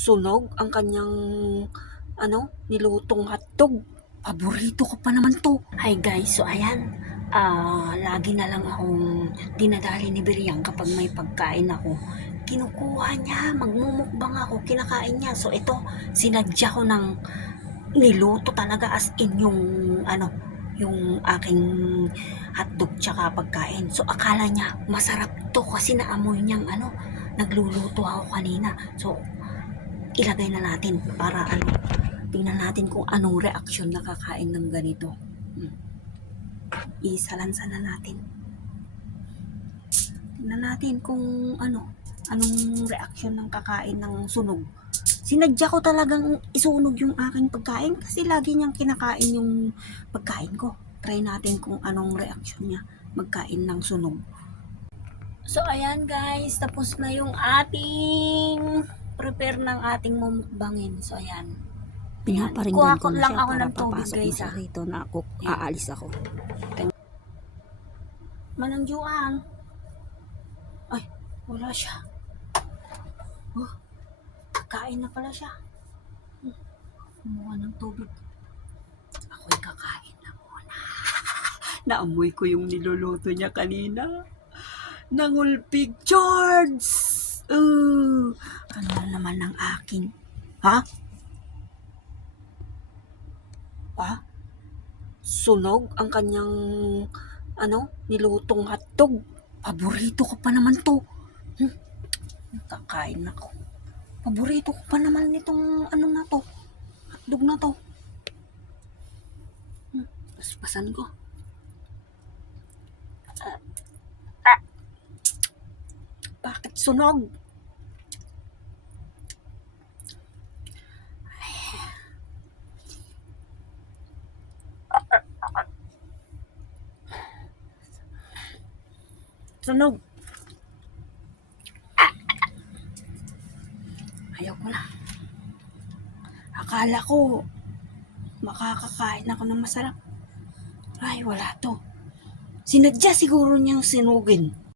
sunog ang kanyang ano, nilutong hotdog. Paborito ko pa naman to. Hi guys, so ayan. Ah, lagi na lang akong dinadali ni Biryang kapag may pagkain ako. Kinukuha niya, magmumukbang ako, kinakain niya. So ito, sinadya ko ng niluto talaga as in yung ano, yung aking hotdog tsaka pagkain. So akala niya masarap to kasi naamoy niyang ano, nagluluto ako kanina. So ilagay na natin para ano, tingnan natin kung anong reaksyon nakakain ng ganito. Hmm. Isalansa na natin. Tingnan natin kung ano, anong reaksyon ng kakain ng sunog. Sinadya ko talagang isunog yung aking pagkain kasi lagi niyang kinakain yung pagkain ko. Try natin kung anong reaksyon niya magkain ng sunog. So ayan guys, tapos na yung ating prepare ng ating mumukbangin. So ayan. Pinaparinggan Kuha ko ko na lang siya ako para ng tubig, papasok guys, na siya ah. rito na ako, Yan. aalis ako. Manang Juan. Ay, wala siya. Oh, kain na pala siya. Hmm, Kumuha ng tubig. Ako'y kakain na muna. Naamoy ko yung niluluto niya kanina. Nangulpig George! Uh, ano na naman ng aking... Ha? Ha? Sunog ang kanyang ano, nilutong hotdog. Paborito ko pa naman to. Hmm. Kakain ako. Paborito ko pa naman nitong ano na to. Hotdog na to. Hmm. Paspasan ko. Ah. Sunog? Sunog. Ayaw ko na. Akala ko makakakain ako ng masarap. Ay, wala to. Sinadya siguro niyang sinugin.